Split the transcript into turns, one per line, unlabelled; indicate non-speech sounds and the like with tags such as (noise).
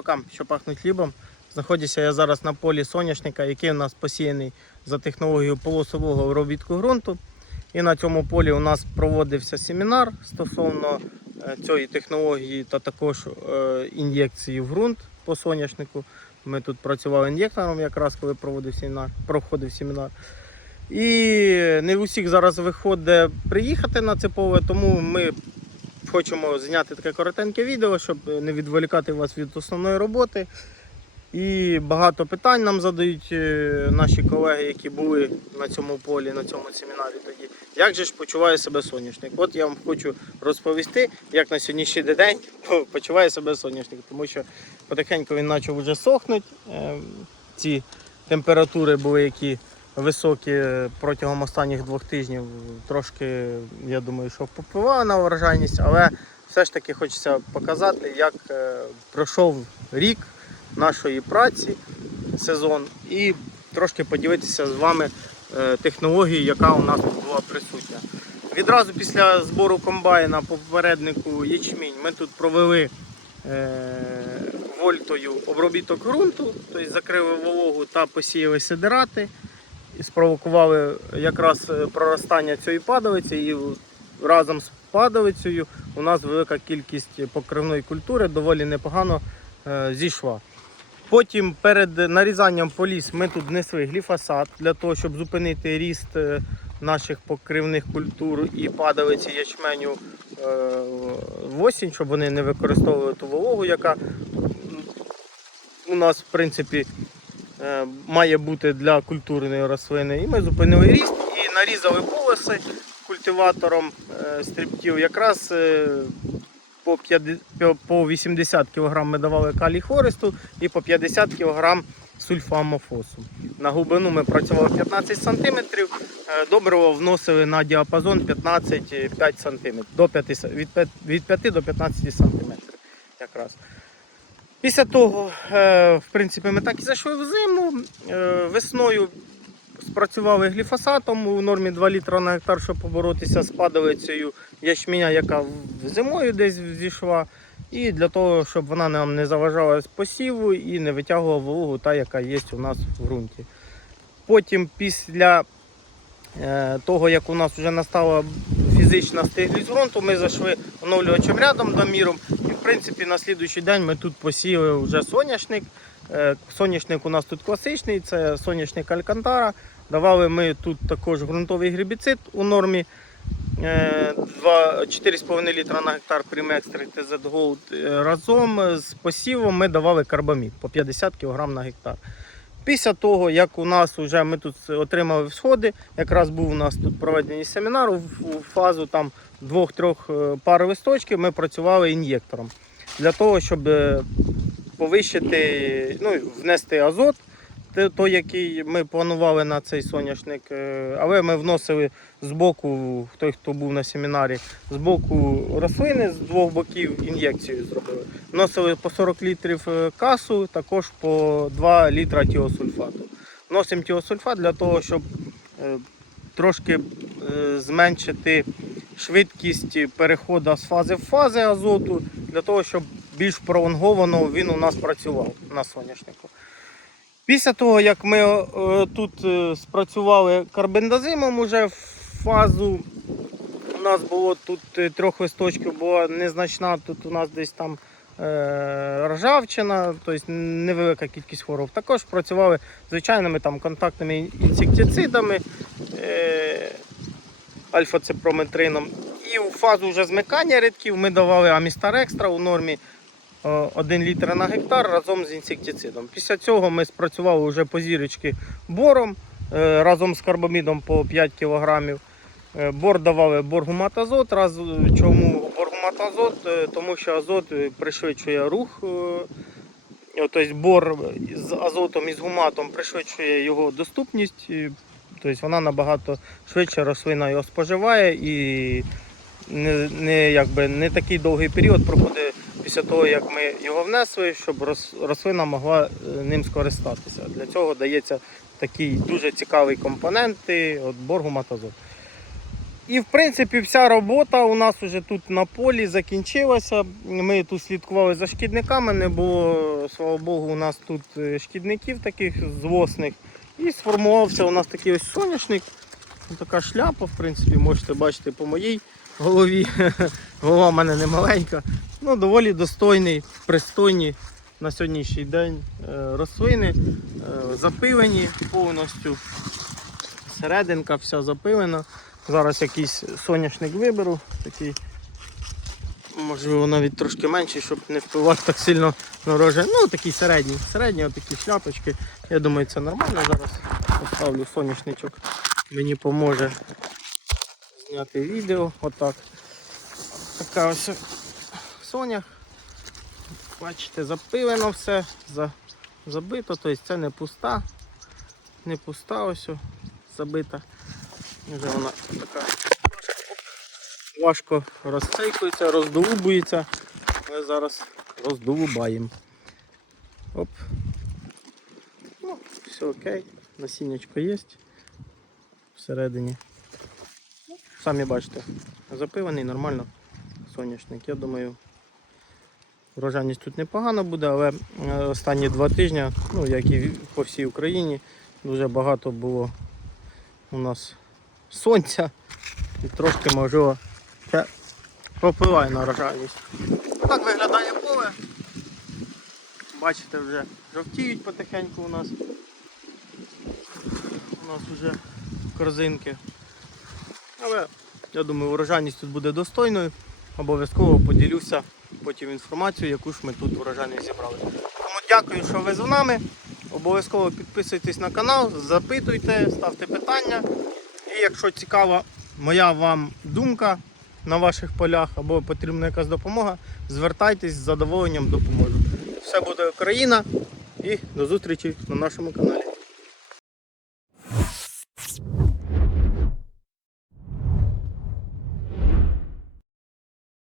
рокам, що пахнуть хлібом. Знаходжуся я зараз на полі соняшника, який у нас посіяний за технологією полосового обробітку ґрунту. І на цьому полі у нас проводився семінар стосовно е, цієї технології та також е, ін'єкції в ґрунт по соняшнику. Ми тут працювали ін'єктором, якраз коли проводив семінар, проходив семінар. І не усіх зараз виходить приїхати на це поле, тому ми хочемо зняти таке коротеньке відео, щоб не відволікати вас від основної роботи. І багато питань нам задають е, наші колеги, які були на цьому полі, на цьому семінарі тоді. Як же ж почуває себе соняшник? От я вам хочу розповісти, як на сьогоднішній день (laughs) почуває себе соняшник, тому що потихеньку він почав вже сохнути. Е, Ці температури були які високі протягом останніх двох тижнів. Трошки, я думаю, що впливало на врожайність, але все ж таки хочеться показати, як е, пройшов рік нашої праці, сезон, і трошки поділитися з вами е, технологією, яка у нас була присутня. Відразу після збору комбайна попереднику ячмінь ми тут провели е, вольтою обробіток ґрунту, тобто закрили вологу та посіяли сидирати і спровокували якраз е, проростання цієї падалиці. І разом з падалицею у нас велика кількість покривної культури доволі непогано е, зійшла. Потім перед нарізанням поліс ми тут внесли гліфосат для того, щоб зупинити ріст е, наших покривних культур і падалиці ячменю в осінь, щоб вони не використовували ту вологу, яка у нас в принципі має бути для культурної рослини. І ми зупинили ріст і нарізали полоси культиватором е, стрибків. Якраз е, по 50 по 80 кг ми давали калій хвористу і по 50 кг сульфамофосу. На глибину ми працювали 15 см, добриво вносили на діапазон 15-5 см, до 5, с- від 5, від 5 до 15 см. Якраз. Після того, е, в принципі, ми так і зайшли в зиму. Е, Весною спрацювали гліфосатом у нормі 2 літра на гектар, щоб поборотися з падалицею ячменя, яка зимою десь зійшла. І для того, щоб вона нам не заважала посіву і не витягувала вологу, та, яка є у нас в ґрунті. Потім, після е, того, як у нас вже настала фізична стиглість ґрунту, ми зайшли оновлювачем рядом доміром. Принципі на слідуючий день ми тут посіяли вже соняшник. Е, Соняшник у нас тут класичний, це соняшник Алькантара. Давали ми тут також ґрунтовий гербіцид у нормі е, 4,5 літра на гектар Primextra TZ Gold. Е, Разом з посівом ми давали карбамід по 50 кг на гектар. Після того, як у нас вже ми тут отримали всходи, якраз був у нас тут проведений семінар у фазу там двох-трьох е, пар листочків, ми працювали ін'єктором. Для того, щоб е, повищити, ну, внести азот, той, який ми планували на цей соняшник. е, Але ми вносили з боку, той, хто був на семінарі, з боку рослини, з двох боків ін'єкцію зробили. Вносили по 40 літрів е, касу, також по 2 літра тіосульфату. Вносимо тіосульфат для того, щоб е, трошки зменшити швидкість переходу з фази в фази азоту, для того, щоб більш пролонговано він у нас працював на соняшнику. Після того, як ми е, тут е, спрацювали карбендазимом уже в фазу, у нас було тут е, трьох листочків, була незначна, тут у нас десь там е, ржавчина, тобто невелика кількість хвороб. Також працювали звичайними там, контактними інсектицидами, е, альфа-ципрометрином. І у фазу вже змикання рядків ми давали Амістар Екстра у нормі 1 літр на гектар разом з інсектицидом. Після цього ми спрацювали вже по зірочки бором е, разом з карбамідом по 5 кг. Бор давали боргумат-азот. Чому боргумат-азот? Е, Тому що азот е, пришвидшує рух. е, Тобто бор з азотом і з гуматом пришвидшує його доступність. Тобто вона набагато швидше рослина його споживає і не, не, якби, не такий довгий період проходить після того, як ми його внесли, щоб рослина могла е, ним скористатися. Для цього дається такий дуже цікавий компонент, от боргуматазот. І в принципі вся робота у нас вже тут на полі закінчилася. Ми тут слідкували за шкідниками, не було, слава Богу, у нас тут е, шкідників таких злосних. І сформувався у нас такий ось соняшник. Така шляпа, в принципі, можете бачити по моїй голові. (laughs) Голова в мене не маленька. Ну, доволі достойний, пристойні на сьогоднішній день е, рослини, е, запилені повністю. Серединка вся запилена. Зараз якийсь соняшник виберу, такий, можливо, навіть трошки менший, щоб не впливати так сильно на роже. Ну, такий середній, середні отакі шляпочки. Я думаю, це нормально. Зараз поставлю соняшничок. Мені поможе зняти відео. Отак. Така ось сонях. Бачите, запилено все, за, забито, тобто це не пуста, не пуста ось забита. Вже вона така важко розцейкується, роздолубується. Ми зараз роздолубаємо. Оп. Ну, все окей. Насіннячко є всередині. Самі бачите, запилений нормально соняшник. Я думаю, врожайність тут непогано буде, але е, останні два тижні, ну як і по всій Україні, дуже багато було у нас сонця і трошки можливо це попливає на врожайність. Так виглядає поле. Бачите, вже жовтіють потихеньку у нас. У нас вже корзинки. Але я думаю, урожайність тут буде достойною. Обов'язково поділюся потім інформацією, яку ж ми тут урожайність зібрали. Тому дякую, що ви з нами. Обов'язково підписуйтесь на канал, запитуйте, ставте питання. І якщо цікава моя вам думка на ваших полях або потрібна якась допомога, звертайтесь з задоволенням допоможу. Все буде Україна і до зустрічі на нашому каналі.